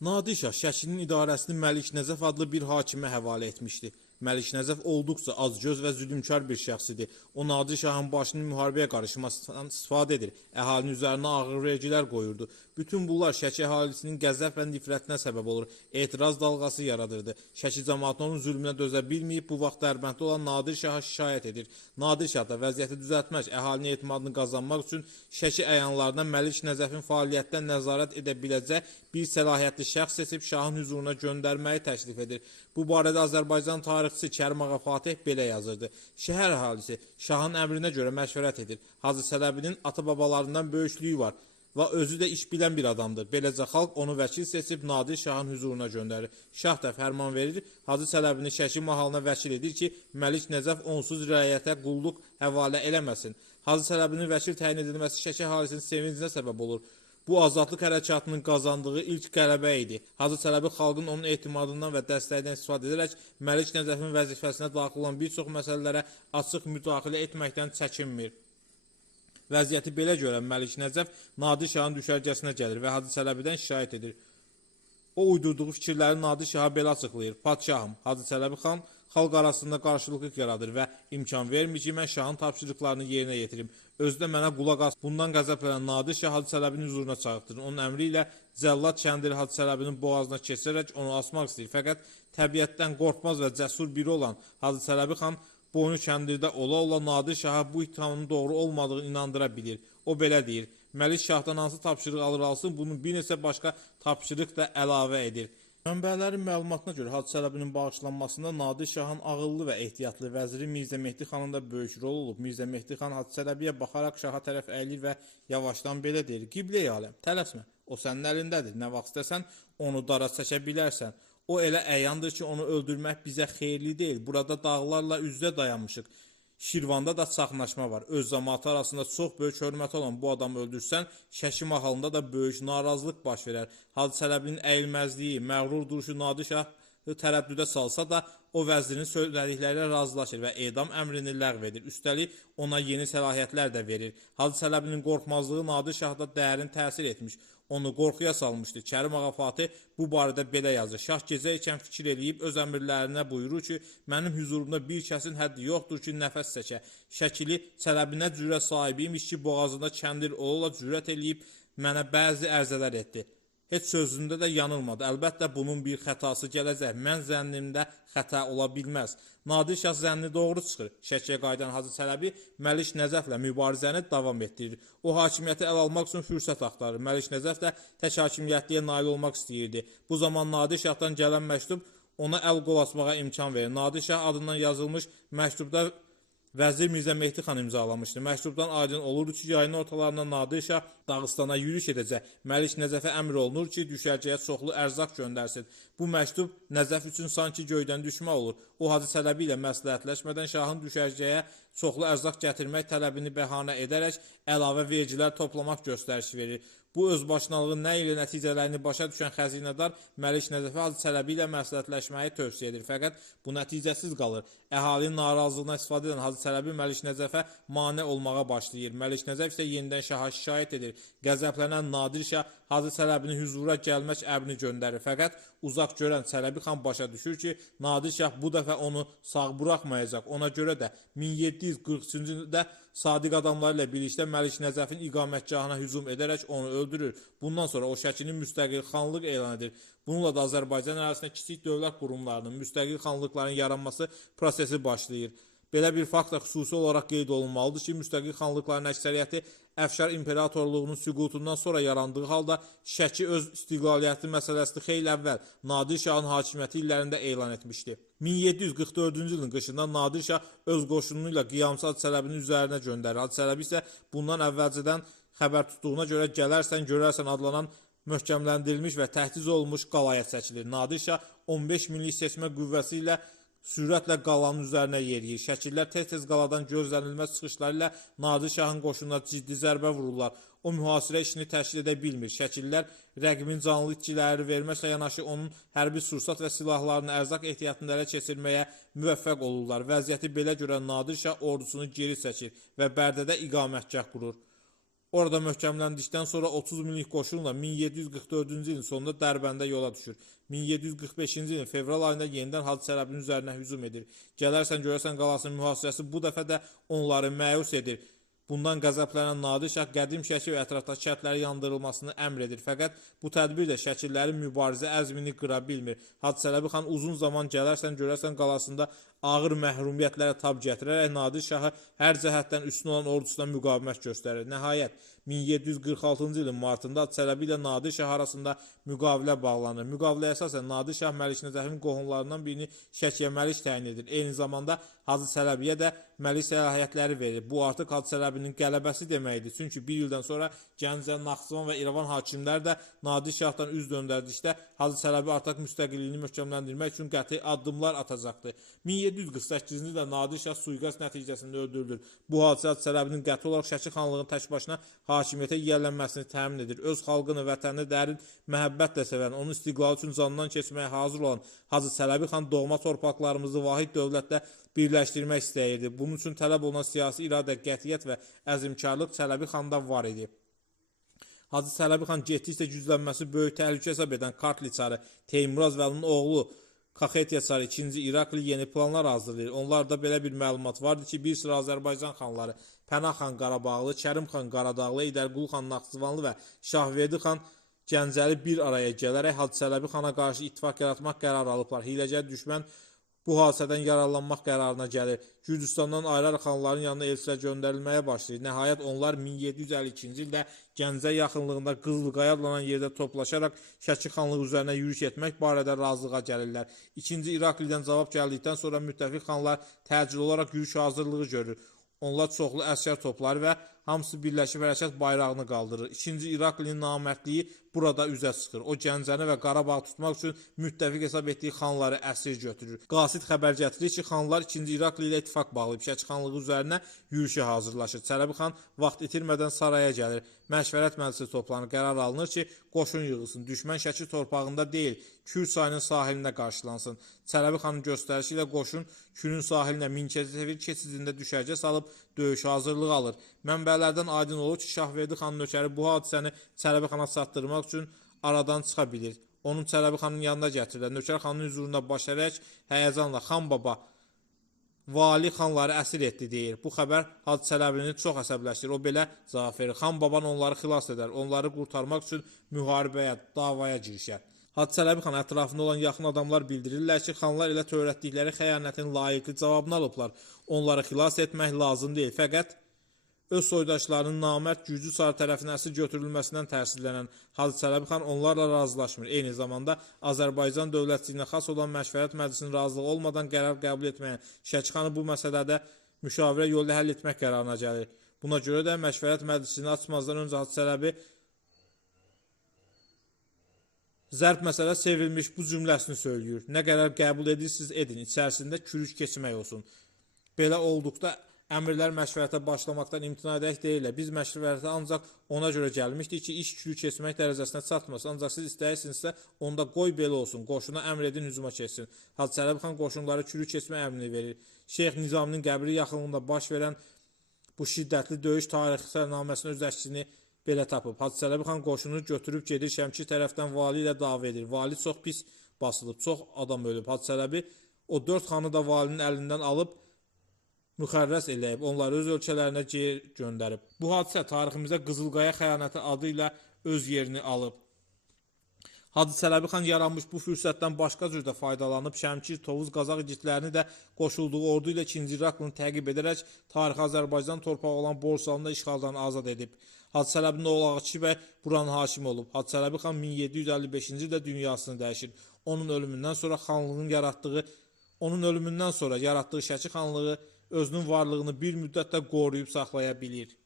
Nadir Şah Şəkinin idarəsini Məlik Nəzəf adlı bir hakimə həvalə etmişdi. Məlik Nəzəf olduqca azgöz və zülmkar bir şəxs idi. O Nadir Şahın başını müharibəyə qarışmasından istifadə edir, əhalinin üzərinə ağır vergilər qoyurdu. Bütün bunlar Şəki əhalisinin qəzəb və nifrətinə səbəb olur, etiraz dalğası yaradırdı. Şəki cəmaatı onun zülmünə dözə bilməyib, bu vaxt Dərbənddə olan Nadir Şaha şikayət edir. Nadir Şah da vəziyyəti düzəltmək, əhalinin etimadını qazanmaq üçün Şəki əyanlarına Məlik Nəzəfin fəaliyyətdən nəzarət edə biləcək bir səlahiyyətli şəxs seçib şahın hüzuruna göndərməyi təklif edir. Bu barədə Azərbaycan tarixçisi Kərim Ağa Fatih belə yazırdı. Şəhər əhalisi şahın əmrinə görə məşvərət edir. Hacı Çələbinin ata-babalarından böyüklüyü var və özü də iş bilən bir adamdır. Beləcə xalq onu vəkil seçib Nadir Şahın hüzuruna göndərir. Şah da fərman verir, Hacı Çələbini Şəki mahalına vəkil edir ki, Məlik Nəzəf onsuz rəiyyətə qulluq həvalə eləməsin. Hacı Çələbinin vəkil təyin edilməsi Şəki əhalisinin sevincinə səbəb olur. Bu azadlıq hərəkatının qazandığı ilk qələbə idi. Hacı Çələbi xalqın onun etimadından və dəstəyindən istifadə edərək Məlik Nəzəfin vəzifəsinə daxil olan bir çox məsələlərə açıq müdaxilə etməkdən çəkinmir. Vəziyyəti belə görən Məlik Nəzəf Nadir Şahın düşərgəsinə gəlir və Hacı Çələbidən şikayət edir. O uydurduğu fikirləri Nadir Şaha belə açıqlayır. Padşahım, Hacı Çələbi xan xalq arasında qarşılıqlıq yaradır və imkan vermir ki, mən şahın tapşırıqlarını yerinə yetirim. Özü də mənə qulaq as. Bundan qəzəblənən Nadir Şah Hacı Çələbinin hüzuruna çağırtdırır. Onun əmri ilə Cəllad kəndiri Hacı Çələbinin boğazına keçirərək onu asmaq istəyir. Fəqət təbiətdən qorxmaz və cəsur biri olan Hacı Çələbi xan boynu kəndirdə ola-ola Nadir Şaha bu ittihamın doğru olmadığını inandıra bilir. O belə deyir. Məlik Şahdan hansı tapşırıq alır alsın, bunun bir neçə başqa tapşırıq da əlavə edir. Mənbələrin məlumatına görə Hacı Çələbinin bağışlanmasında Nadir Şahın ağıllı və ehtiyatlı vəziri Mirzə Mehdi xanın da böyük rol olub. Mirzə Mehdi xan Hacı Çələbiyə baxaraq şaha tərəf əyilir və yavaşdan belə deyir: "Qiblə-i aləm, tələsmə. O sənin əlindədir. Nə vaxt istəsən onu dara çəkə bilərsən. O elə əyandır ki, onu öldürmək bizə xeyirli deyil. Burada dağlarla üz-üzə dayanmışıq. Şirvanda da çaxnaşma var. Öz cəmaatı arasında çox böyük hörməti olan bu adamı öldürsən, Şəki mahalında da böyük narazılıq baş verər. Hacı Çələbinin əyilməzliyi, məğrur duruşu Nadir Şah tərəddüdə salsa da, o vəzirin söylədikləri ilə razılaşır və edam əmrini ləğv edir. Üstəlik ona yeni səlahiyyətlər də verir. Hacı Çələbinin qorxmazlığı Nadir Şahda dərin təsir etmiş. Onu qorxuya salmışdı. Kərim Ağa Fatih bu barədə belə yazır. Şah gecə ikən fikir eləyib öz əmrlərinə buyurur ki, mənim hüzurumda bir kəsin həddi yoxdur ki, nəfəs çəkə. Şəkili Çələbinə cürət sahibiymiş ki, boğazında kəndir ola cürət eləyib mənə bəzi ərzələr etdi. Heç sözündə də yanılmadı. Əlbəttə bunun bir xətası gələcək. Mən zənnimdə xəta ola bilməz. Nadir Şah zənni doğru çıxır. Şəkiyə qayıdan Hacı Çələbi Məlik Nəzəflə mübarizəni davam etdirir. O hakimiyyəti əl almaq üçün fürsət axtarır. Məlik Nəzəf də tək hakimiyyətliyə nail olmaq istəyirdi. Bu zaman Nadir Şahdan gələn məktub ona əl qol açmağa imkan verir. Nadir Şah adından yazılmış məktubda Vəzir Mirzə Mehdi xan imzalamışdı. Məktubdan aydın olurdu ki, yayın ortalarında Nadir Şah Dağıstana yürüyüş edəcək. Məlik Nəzəfə əmr olunur ki, düşərgəyə çoxlu ərzaq göndərsin. Bu məktub Nəzəf üçün sanki göydən düşmə olur. O Hacı Çələbi ilə məsləhətləşmədən şahın düşərgəyə çoxlu ərzaq gətirmək tələbini bəhanə edərək əlavə vergilər toplamaq göstərişi verir. Bu özbaşınalığın nə ilə nəticələrini başa düşən xəzinədar Məlik Nəzəfə Hacı Çələbi ilə məsləhətləşməyi tövsiyə edir. Fəqət bu nəticəsiz qalır. Əhalinin narazılığına istifadə edən Hacı Çələbi Məlik Nəzəfə mane olmağa başlayır. Məlik Nəzəf isə yenidən şaha şikayət edir. Qəzəblənən Nadir Şah Hacı Çələbinin hüzura gəlmək əmrini göndərir. Fəqət uzaq görən Çələbi xan başa düşür ki, Nadir Şah bu dəfə onu sağ buraxmayacaq. Ona görə də 1743-cü ildə sadiq adamları ilə birlikdə Məlik Nəzəfin iqamətgahına hücum edərək onu öldürür. Bundan sonra o Şəkinin müstəqil xanlıq elan edir. Bununla da Azərbaycan ərazisində kiçik dövlət qurumlarının, müstəqil xanlıqların yaranması prosesi başlayır. Belə bir fakt da xüsusi olaraq qeyd olunmalıdır ki, müstəqil xanlıqların əksəriyyəti Əfşar İmperatorluğunun süqutundan sonra yarandığı halda Şəki öz istiqlaliyyəti məsələsini xeyli əvvəl Nadir Şahın hakimiyyəti illərində elan etmişdi. 1744-cü ilin qışında Nadir Şah öz qoşunu ilə qiyamçı Hacı Çələbinin üzərinə göndərir. Hacı Çələbi isə bundan əvvəlcədən xəbər tutduğuna görə gələrsən, görərsən adlanan möhkəmləndirilmiş və təhdiz olunmuş qalaya çəkilir. Nadir Şah 15 minlik seçmə qüvvəsi ilə sürətlə qalanın üzərinə yeriyir. Şəkillər tez-tez qaladan gözlənilməz çıxışları ilə Nadir Şahın qoşununa ciddi zərbə vururlar. O mühasirə işini təşkil edə bilmir. Şəkillər rəqibin canlı itkiləri verməklə yanaşı onun hərbi sursat və silahlarını ərzaq ehtiyatını ələ keçirməyə müvəffəq olurlar. Vəziyyəti belə görən Nadir Şah ordusunu geri çəkir və Bərdədə iqamətgah qurur. Orada möhkəmləndikdən sonra 30 minlik qoşunla 1744-cü ilin sonunda Dərbəndə yola düşür. 1745-ci ilin fevral ayında yenidən Hacı Çələbinin üzərinə hücum edir. Gələrsən görərsən qalasının mühasirəsi bu dəfə də onları məyus edir. Bundan qəzəblənən Nadir Şah qədim Şəki və ətrafdakı kəndlərin yandırılmasını əmr edir. Fəqət bu tədbir də Şəkililərin mübarizə əzmini qıra bilmir. Hacı Çələbi xan uzun zaman Gələrsən görərsən qalasında ağır məhrumiyyətlərə tab gətirərək Nadir Şahı hər cəhətdən üstün olan ordusuna müqavimət göstərir. Nəhayət 1746-cı ilin martında Hacı Çələbi ilə Nadir Şah arasında müqavilə bağlanır. Müqaviləyə əsasən Nadir Şah Məlik Nəcəfin qohumlarından birini Şəkiyə məlik təyin edir. Eyni zamanda Hacı Çələbiyə də məlik səlahiyyətləri verir. Bu artıq Hacı Çələbinin qələbəsi deməkdir. Çünki bir ildən sonra Gəncə, Naxçıvan və İrəvan hakimləri də Nadir Şahdan üz döndərdikdə Hacı Çələbi artıq müstəqilliyini möhkəmləndirmək üçün qəti addımlar atacaqdır. 1748-ci ildə Nadir Şah suiqasd nəticəsində öldürülür. Bu hadisə Hacı Çələbinin qəti olaraq Şəki xanlığının tək başına hakimiyyətə yiyələnməsini təmin edir. Öz xalqını, vətənini dərin məhəbbətlə sevən, onun istiqlalı üçün canından keçməyə hazır olan Hacı Çələbi xan doğma torpaqlarımızı vahid dövlətlə birləşdirmək istəyirdi. Bunun üçün tələb olunan siyasi iradə, qətiyyət və əzmkarlıq Çələbi xanda var idi. Hacı Çələbi xan getdikcə güclənməsi böyük təhlükə hesab edən Kartli çarı Teymuraz və onun oğlu Kaxetiya çarı 2-ci İrakli yeni planlar hazırlayır. Onlarda belə bir məlumat vardı ki, bir sıra Azərbaycan xanları Pənah xan Qarabağlı, Kərim xan Qaradağlı, Eydərqulu xan Naxçıvanlı və Şahverdi xan Gəncəli bir araya gələrək Hacı Çələbi xana qarşı ittifaq yaratmaq qərarı alıblar. Hiləgər düşmən bu hadisədən yararlanmaq qərarına gəlir. Gürcüstandan ayrı xanların yanına elçilər göndərilməyə başlayır. Nəhayət onlar 1752-ci ildə Gəncə yaxınlığında Qızılqaya adlanan yerdə toplaşaraq Şəki xanlığı üzərinə yürüş etmək barədə razılığa gəlirlər. İkinci İraklidən cavab gəldikdən sonra müttəfiq xanlar təcil olaraq yürüş hazırlığı görür. Onlar çoxlu əsgər toplar və hamısı birləşib hərəkat bayrağını qaldırır. İkinci İraklinin namərdliyi burada üzə çıxır. O Gəncəni və Qarabağı tutmaq üçün müttəfiq hesab etdiyi xanları əsir götürür. Qasid xəbər gətirir ki, xanlar 2-ci İrakli ilə ittifaq bağlayıb Şəki xanlığı üzərinə yürüşə hazırlaşır. Çələbi xan vaxt itirmədən saraya gəlir. Məşvərət məclisi toplanır. Qərar alınır ki, qoşun yığılsın. Düşmən Şəki torpağında deyil, Kür çayının sahilinə qarşılansın. Çələbi xanın göstərişi ilə qoşun Kürün sahilinə Mingəçevir keçidində düşərgə salıb döyüş hazırlığı alır. Mənbələrdən aydın olur ki, Şahverdi xanın nökəri bu hadisəni Çələbi xana çatdırmaq üçün aradan çıxa bilir. Onun Çələbi xanın yanına gətirirlər. Nökər xanın hüzurunda baş ərək həyəcanla xan baba vali xanları əsir etdi deyir. Bu xəbər Hacı Çələbini çox əsəbləşdirir. O belə cavab verir. Xan baban onları xilas edər. Onları qurtarmaq üçün müharibəyə, davaya girişər. Hacı Çələbi xan ətrafında olan yaxın adamlar bildirirlər ki, xanlar elə törətdikləri xəyanətin layiqli cavabını alıblar. Onları xilas etmək lazım deyil. Fəqət öz soydaşlarının namərd Gürcü çar tərəfindən əsir götürülməsindən təəssürlənən Hacı Çələbi xan onlarla razılaşmır. Eyni zamanda Azərbaycan dövlətçiliyinə xas olan Məşvərət Məclisinin razılığı olmadan qərar qəbul etməyən Şəki xanı bu məsələdə müşavirə yolu həll etmək qərarına gəlir. Buna görə də Məşvərət Məclisini açmazdan öncə Hacı Çələbi zərb məsələ çevrilmiş bu cümləsini söylüyor. Nə qərar qəbul edirsiniz edin, içərisində kürüş keçmək olsun. Belə olduqda əmirlər məşvərətə başlamaqdan imtina edək deyirlər. Biz məşvərətə ancaq ona görə gəlmişdik ki, iş kürü keçmək dərəcəsinə çatmasın. Ancaq siz istəyirsinizsə, onda qoy belə olsun. Qoşuna əmr edin, hücuma keçsin. Hacı Çələbi xan qoşunları kürü keçmə əmrini verir. Şeyx Nizaminin qəbri yaxınlığında baş verən bu şiddətli döyüş tarixnaməsinin öz əksini belə tapıb. Hacı Çələbi xan qoşunu götürüb gedir Şəmkir tərəfdən vali ilə dava edir. Vali çox pis basılıb, çox adam ölüb. Hacı Çələbi o 4 xanı da valinin əlindən alıb müxərrəs eləyib, onları öz ölkələrinə göndərib. Bu hadisə tariximizdə Qızılqaya xəyanəti adı ilə öz yerini alıb. Hacı Çələbi xan yaranmış bu fürsətdən başqa cür də faydalanıb Şəmkir, Tovuz, Qazaq igidlərini də qoşulduğu ordu ilə 2-ci İraklını təqib edərək tarixi Azərbaycan torpağı olan Borsalını da işğaldan azad edib. Hacı Çələbinin oğlu Ağaçı bəy buranın hakimi olub. Hacı Çələbi xan 1755-ci ildə dünyasını dəyişir. Onun ölümündən sonra yaratdığı Şəki xanlığı özünün varlığını bir müddətdə qoruyub saxlaya bilir.